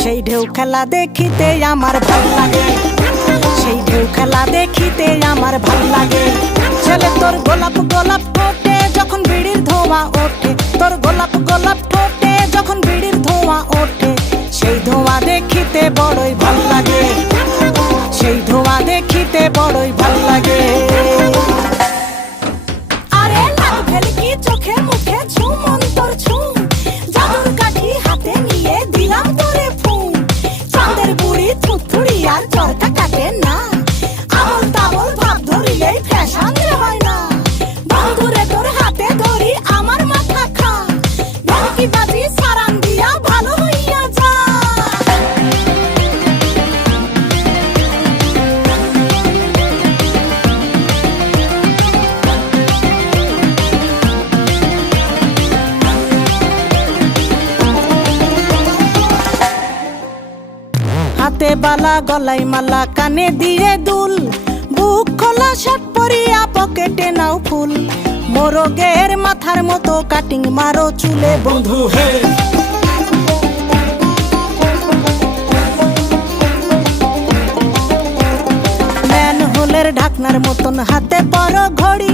সেই ঢেউ খেলা দেখিতে আমার ভাল লাগে, সেই ঢেউ খেলা দেখিতে আমার ভাল লাগে। ছেলে তোর গোলাপ গোলাপ ঠোঁটে যখন বিড়ির ধোঁয়া ওঠে, তোর গোলাপ গোলাপ ঠোঁটে যখন বিড়ির ধোঁয়া ওঠে, সেই ধোঁয়া দেখিতে বড়ই ভাল লাগে, সেই ধোঁয়া দেখিতে বড়ই ভাল লাগে। আরে লাল ভেলকি চোখে মুখে ঝুম অন্তর ঝুম, জাদুর কাঠি হাতে নিয়ে দিলাম তোরে ফুম। চাঁদের বুড়ি থুথুড়ি আর চরকা কাটে না, আবল তাবল ভাব ধরিলেই ফ্যাশন যে হয় না। বন্ধুরে তোর হাতে ধরি আমার মাথা খা, ভেলকি বাজি সারান দিয়া ভালো হইয়া যা। হাতে বালা গলায় মালা কানে দিয়ে দুল, বুক খোলা শার্ট পরিয়া পকেটে নাও ফুল। মোরগের মাথার মতো কাটিং মারো চুলে বন্ধু হে। ঢাকনার মতন হাতে বড় ঘড়ি,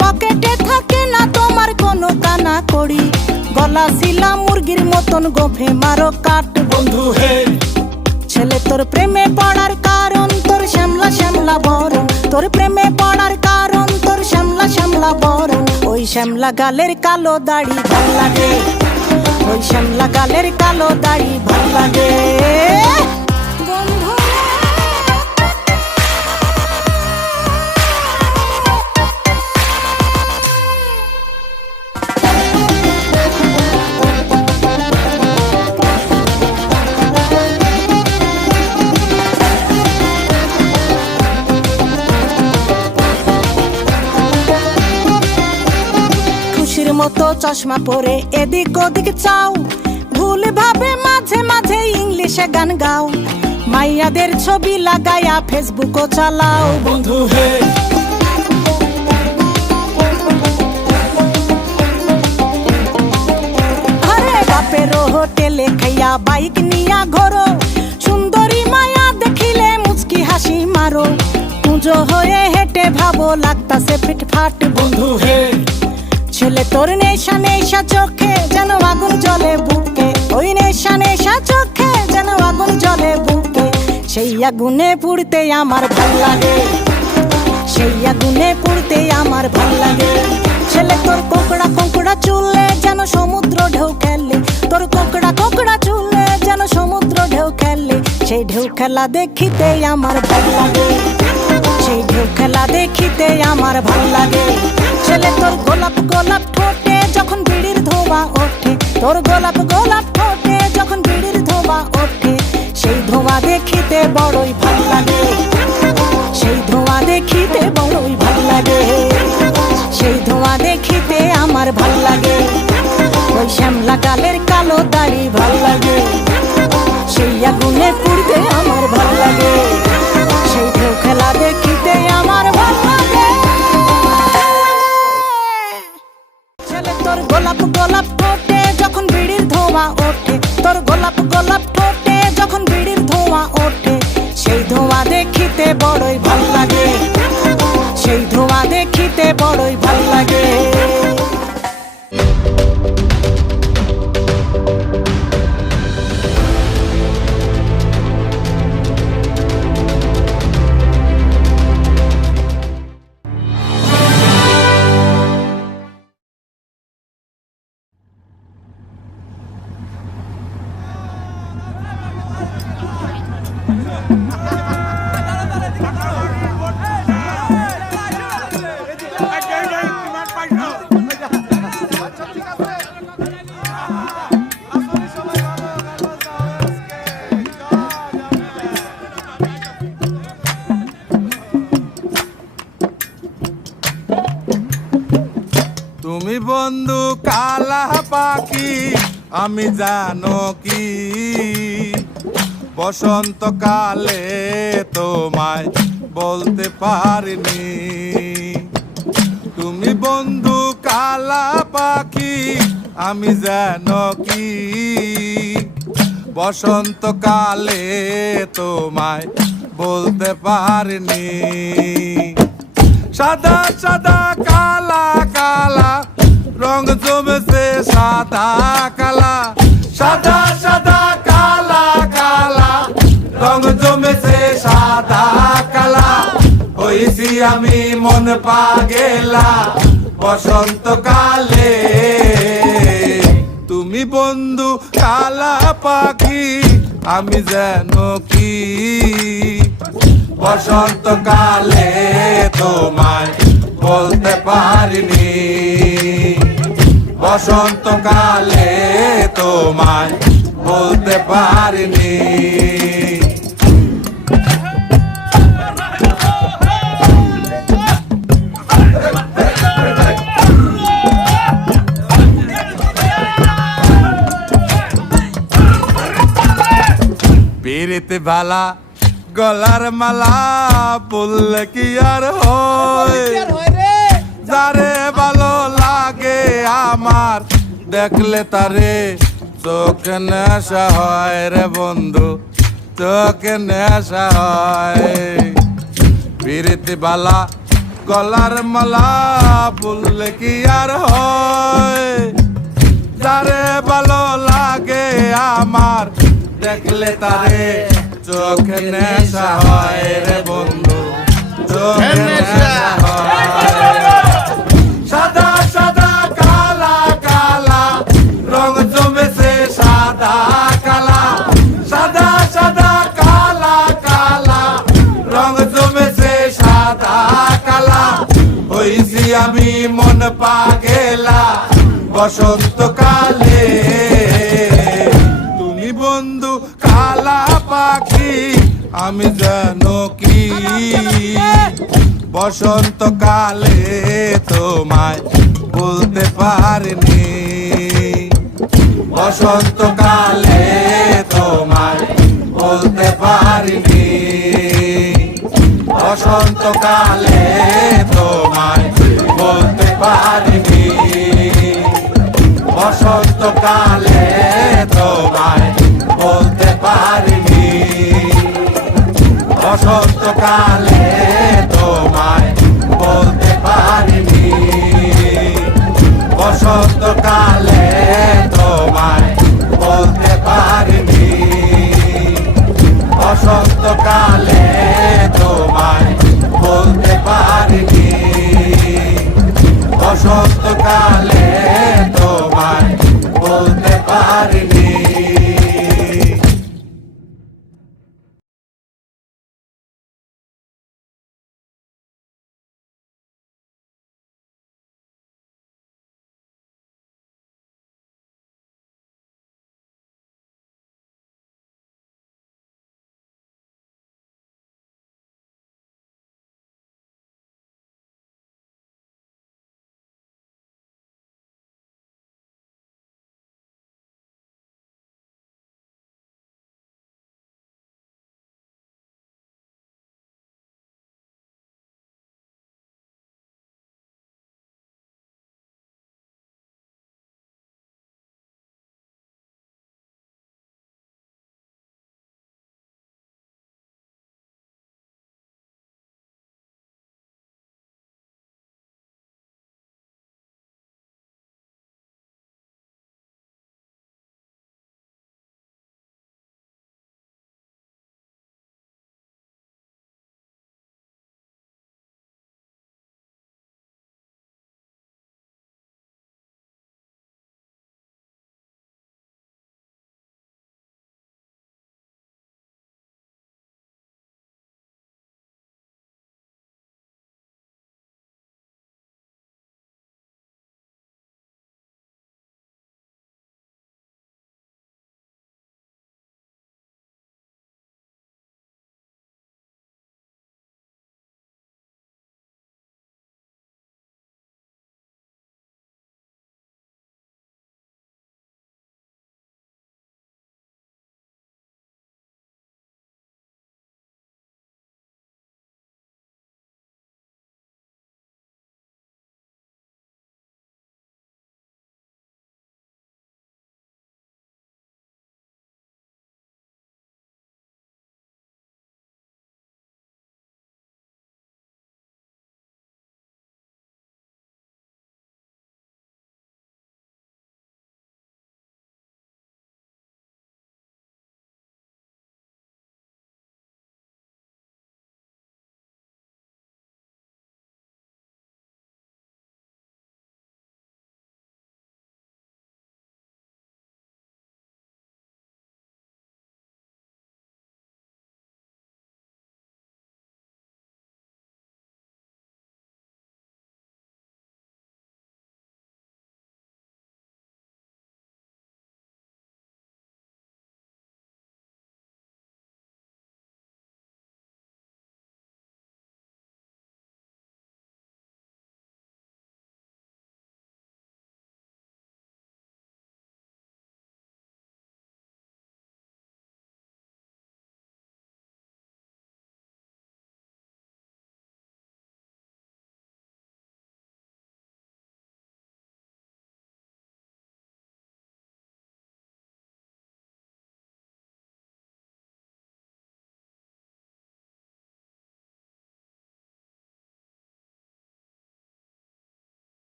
পকেটে থাকে না তোমার কোনো কানা কড়ি, গলা শিলা মুরগির মতন গোফে মারো কাট বন্ধু হে। ছেলে তোর প্রেমে পড়ার কারণ তোর শ্যামলা শ্যামলা বরণ, তোর প্রেমে পড়ার কারণ তোর শ্যামলা শ্যামলা বরণ। ওই শ্যামলা গালের কালো দাড়ি ভাল লাগে, ওই শ্যামলা গালের কালো দাড়ি ভাল লাগে। বন্ধু মতো চশমা পরে এদিক ওদিক চাও, ভুল ভাবে মাঝে মাঝে ইংলিশে গান গাও, মাইয়াদের ছবি লাগায়া ফেসবুকও চালাও বন্ধু হে। আরে বাপের হোটেলে খাইয়া বাইক নিয়া ঘোরো, সুন্দরী মায়া দেখিলে মুচকি হাসি মারো, পুজো হয়ে হেঁটে ভাবো লাগতাছে ফিটফাট বন্ধু হে। ছেলে তোর নেশা নেশা চোখে যেন আগুন জ্বলে বুকে, ওই নেশা নেশা চোখে যেন আগুন জ্বলে বুকে, সেই আগুনে পুড়তে আমার ভাল লাগে, সেই আগুনে পুড়তে আমার ভাল লাগে। ছেলে তোর কোকড়া কোকড়া চুলে যেন সমুদ্র ঢেউ খেলে, তোর কোকড়া কোকড়া চুলে যেন সমুদ্র ঢেউ খেলে, সেই ঢেউ খেলা দেখিতে আমার ভাল লাগে, সেই ঢেউ খেলা দেখিতে আমার ভাল লাগে। ছেলে তোর গোলাপ গোলাপ ঠোঁটে যখন বিড়ির ধোঁয়া ওঠে, তোর গোলাপ গোলাপ ঠোঁটে যখন বিড়ির ধোঁয়া ওঠে, সেই ধোঁয়া দেখিতে বড়ই ভাল লাগে, সেই ধোঁয়া দেখিতে বড়ই ভাল লাগে, সেই ধোঁয়া দেখিতে আমার ভাল লাগে। ওই শ্যামলা গালের কালো দাড়ি ভাল লাগে, সেই আগুনে পুড়তে আমার ভাল লাগে, সেই ঢেউ খেলা দেখিতে আমার ভাল লাগে। ছেলে তোর গোলাপ গোলাপ ঠোঁটে যখন বিড়ির ধোঁয়া ওঠে, তোর গোলাপ গোলাপ ঠোঁটে যখন বিড়ির ধোঁয়া ওঠে, সেই ধোঁয়া দেখিতে বড়ই ভাল লাগে, সেই ধোঁয়া দেখিতে বড়ই ভাল লাগে। তুমি বন্ধু কালা পাখি আমি জানো কি, বসন্তকালে তোমায় বলতে পারিনি। তুমি বন্ধু কালা পাখি আমি জানো কি, বসন্তকালে তোমায় বলতে পারিনি। সাদা সাদা কালা কালা রং জমেছে সাদা কালা, সাদা সাদা কালা কালা রং জমেছে সাদা কালা, হইছি আমি মন পাগেলা বসন্তকালে। তুমি বন্ধু কালা পাখি আমি যেন কি, বসন্তকালে তোমায় বলতে পারিনি, বসন্তকালে তোমায় বলতে পারিনি। পিরিত বালা গলার মালা বললে কি আর হয়, যারে ভালো লাগে আমার দেখলে তারে চোখে নেশা হয় রে বন্ধু, চোখে নেশা হয়। বেরেতে বালা গলার মালা বললে কি আর হয়, যারে ভালো লাগে আমার দেখলে তারে চোখে নেশা হয় রে বন্ধু, চোখে নেশা হয়। সাদা সাদা কালা কালা রং জমেছে সাদা কালা, সাদা সাদা কালা কালা রং জমেছে সাদা কালা। হইছি আমি মন পাগেলা বসন্তকালে, তুমি বন্ধু কালা পাখি আমি জানো কি, বসন্তকালে তোমায় বলতে পারিনি, বসন্তকালে তোমায় বলতে পারিনি, বসন্তকালে তোমায় বলতে পারিনি, বসন্তকালে তোমায় বলতে পারিনি, বসন্তকালে তোমায় বলতে পারিনি, বসন্তকালে তোমায় বলতে পারিনি, বসন্তকালে তোমায় বলতে পারিনি, বসন্তকালে তোমায়